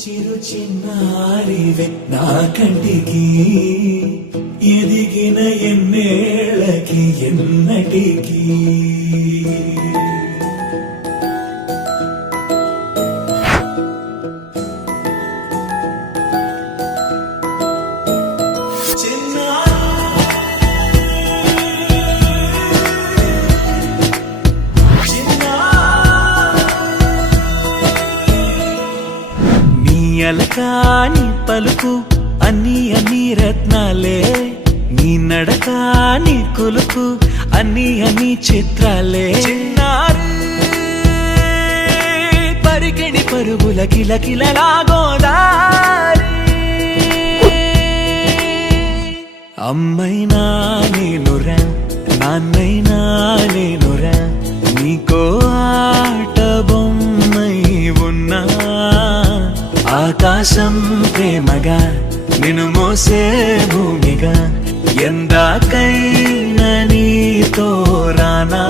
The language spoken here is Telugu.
చిరు చిన్నారివే నా కంటికి ఎదిగిన ఎన్నేళ్ళకి ఎన్నటికి అలకాని పలుకు అన్ని రత్నాలే నీ నడకాని కొలుకు అన్ని చిత్రాలే పరికిణి పరుగుల కిలకిలలాగోదారి అమ్మైనా నేనురా నాన్నైనా నేనురా నీకో ఆట బొమ్మై ఉన్నా ఆకాశం ప్రేమగా నిన్ను మోసే భూమిగా ఎందాకైనా నీతో రానా